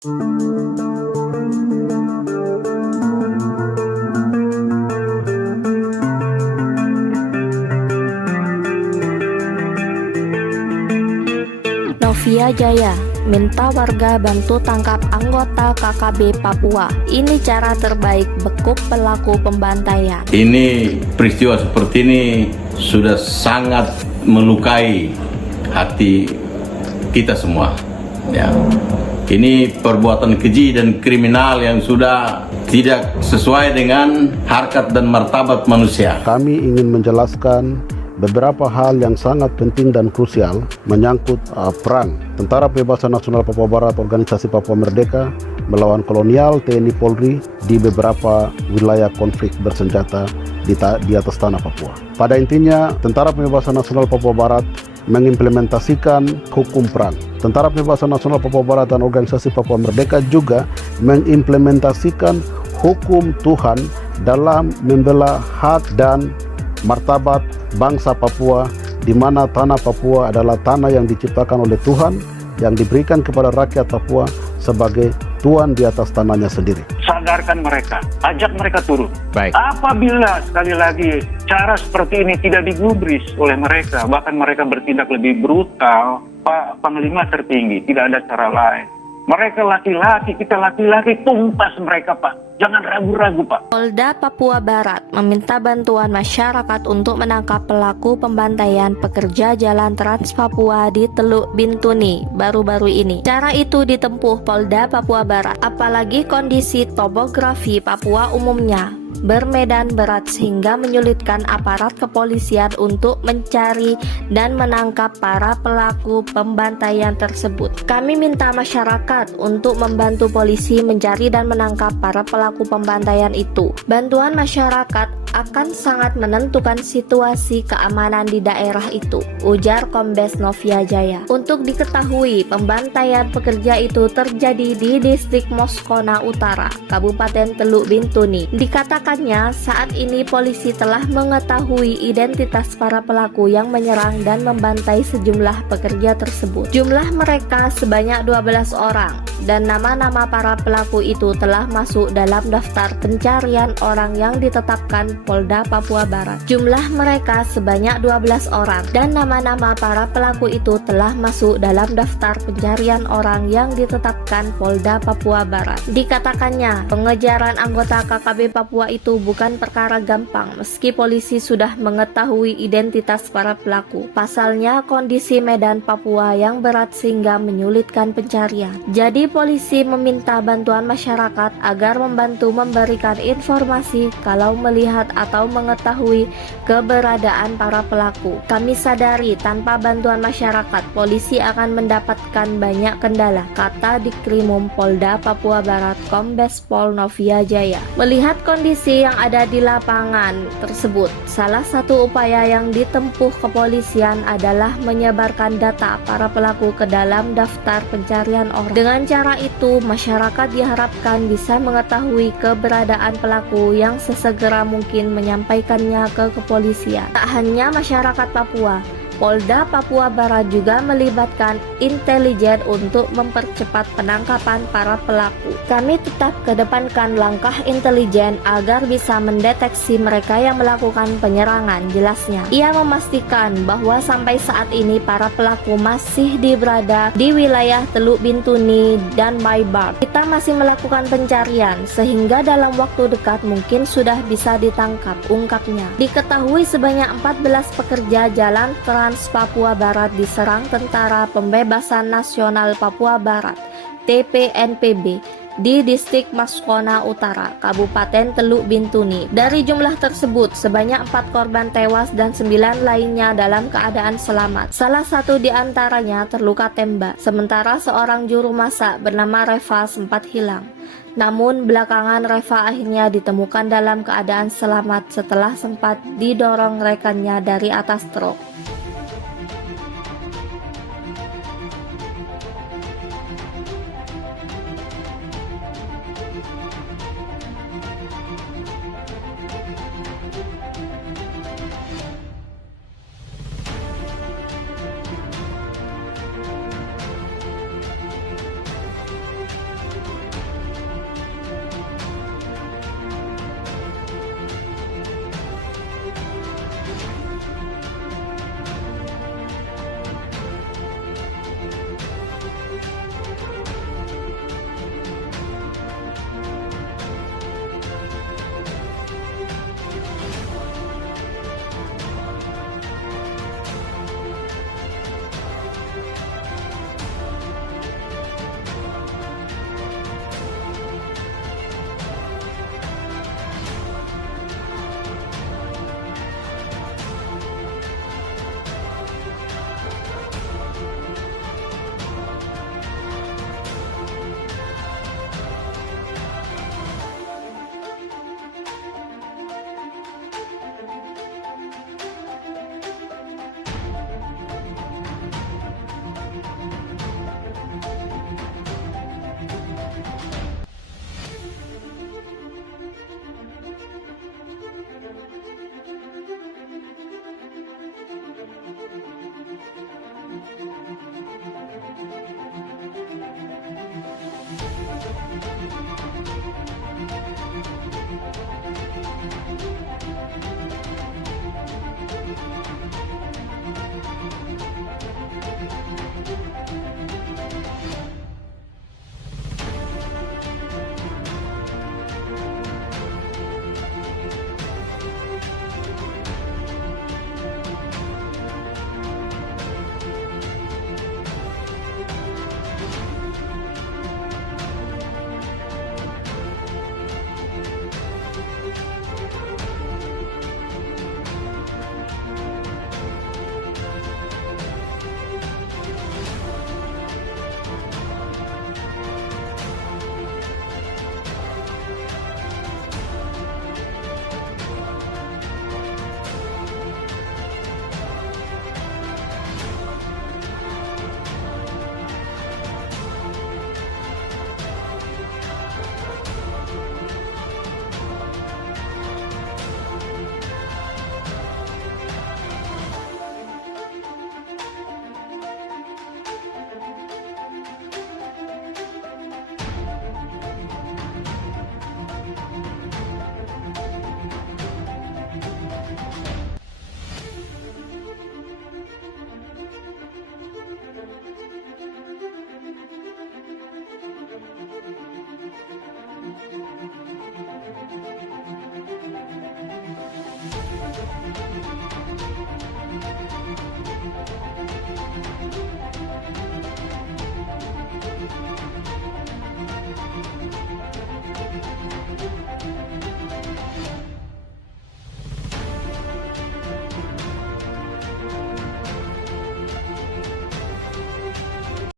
Novia Jaya minta warga bantu tangkap anggota KKB Papua. Ini cara terbaik bekuk pelaku pembantaian. Ini peristiwa seperti ini sudah sangat melukai hati kita semua. Ya. Ini perbuatan keji dan kriminal yang sudah tidak sesuai dengan harkat dan martabat manusia. Kami ingin menjelaskan beberapa hal yang sangat penting dan krusial menyangkut peran Tentara Pembebasan Nasional Papua Barat Organisasi Papua Merdeka melawan kolonial TNI Polri di beberapa wilayah konflik bersenjata di atas tanah Papua. Pada intinya, Tentara Pembebasan Nasional Papua Barat mengimplementasikan hukum perang. Tentara Pembebasan Nasional Papua Barat dan Organisasi Papua Merdeka juga mengimplementasikan hukum Tuhan dalam membela hak dan martabat bangsa Papua, di mana tanah Papua adalah tanah yang diciptakan oleh Tuhan, yang diberikan kepada rakyat Papua sebagai tuan di atas tanahnya sendiri. Sadarkan mereka, ajak mereka turun. Baik. Apabila sekali lagi cara seperti ini tidak digubris oleh mereka, bahkan mereka bertindak lebih brutal, Pak Panglima tertinggi, tidak ada cara lain. Mereka laki-laki, kita laki-laki, tumpas mereka, Pak. Jangan ragu-ragu, Pak. Polda Papua Barat meminta bantuan masyarakat untuk menangkap pelaku pembantaian pekerja jalan Trans Papua di Teluk Bintuni baru-baru ini. Cara itu ditempuh Polda Papua Barat, apalagi kondisi topografi Papua umumnya bermedan berat sehingga menyulitkan aparat kepolisian untuk mencari dan menangkap para pelaku pembantaian tersebut. Kami minta masyarakat untuk membantu polisi mencari dan menangkap para pelaku pembantaian itu. Bantuan masyarakat akan sangat menentukan situasi keamanan di daerah itu, ujar Kombes Novia Jaya. Untuk diketahui, pembantaian pekerja itu terjadi di distrik Moskona Utara, Kabupaten Teluk Bintuni. Dikatakannya saat ini polisi telah mengetahui identitas para pelaku yang menyerang dan membantai sejumlah pekerja tersebut. Jumlah mereka sebanyak 12 orang dan nama-nama para pelaku itu telah masuk dalam daftar pencarian orang yang ditetapkan Polda Papua Barat. Jumlah mereka sebanyak 12 orang dan nama-nama para pelaku itu telah masuk dalam daftar pencarian orang yang ditetapkan Polda Papua Barat. Dikatakannya, pengejaran anggota KKB Papua itu bukan perkara gampang meski polisi sudah mengetahui identitas para pelaku. Pasalnya, kondisi medan Papua yang berat sehingga menyulitkan pencarian. Jadi polisi meminta bantuan masyarakat agar membantu memberikan informasi kalau melihat atau mengetahui keberadaan para pelaku. Kami sadari tanpa bantuan masyarakat, polisi akan mendapatkan banyak kendala, kata Dikrimum Polda Papua Barat Kombes Pol Novia Jaya. Melihat kondisi yang ada di lapangan tersebut, salah satu upaya yang ditempuh kepolisian adalah menyebarkan data para pelaku ke dalam daftar pencarian orang. Dengan cara itu, masyarakat diharapkan bisa mengetahui keberadaan pelaku yang sesegera mungkin menyampaikannya ke kepolisian. Tak hanya masyarakat Papua, Polda Papua Barat juga melibatkan intelijen untuk mempercepat penangkapan para pelaku. Kami tetap kedepankan langkah intelijen agar bisa mendeteksi mereka yang melakukan penyerangan, jelasnya. Ia memastikan bahwa sampai saat ini para pelaku masih berada di wilayah Teluk Bintuni dan Maibar. Kita masih melakukan pencarian sehingga dalam waktu dekat mungkin sudah bisa ditangkap, ungkapnya. Diketahui sebanyak 14 pekerja jalan Trans Papua Barat diserang Tentara Pembebasan Nasional Papua Barat (TPNPB) di distrik Moskona Utara, Kabupaten Teluk Bintuni. Dari jumlah tersebut, sebanyak 4 korban tewas dan 9 lainnya dalam keadaan selamat. Salah satu di antaranya terluka tembak, sementara seorang juru masak bernama Reva sempat hilang. Namun belakangan Reva akhirnya ditemukan dalam keadaan selamat setelah sempat didorong rekannya dari atas truk.